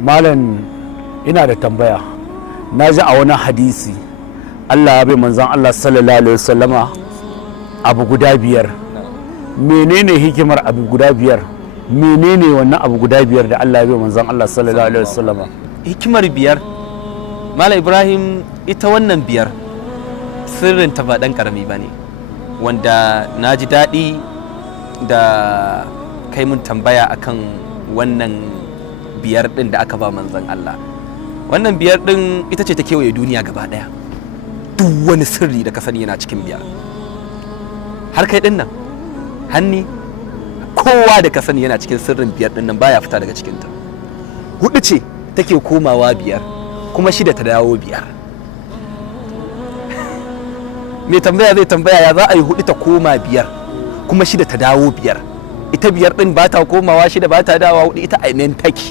malam ina da tambaya. Na ji a wani hadisi Allah ya bai manzon Allah sallallahu alaihi wasallama abu guda biyar. Menene hikimar abu guda biyar? Menene wannan abu guda biyar da Allah ya bai manzon Allah sallallahu alaihi wasallama? Hikimar biyar, Malam Ibrahim, ita wannan biyar sirrin ta ba dan karami bane, wanda na ji daɗi da kai mun tambaya akan wannan biyar din da aka ba manzon Allah. Wannan biyar din ita ce ta kewaye duniya gaba daya, duk wani sirri da ka sani yana cikin biyar. Har kai din nan hanni kowa da ka sani yana cikin sirrin biyar din nan, baya fita daga cikinta. Hudu ce take komawa biyar, kuma shida ta dawo biyar. Mai tambaya zai tambaya ya za a yi hudu ta koma biyar kuma shida ta dawo biyar. Ita biyar din ba ta komawa, shida ba ta dawowa, hudu ita ainihin take.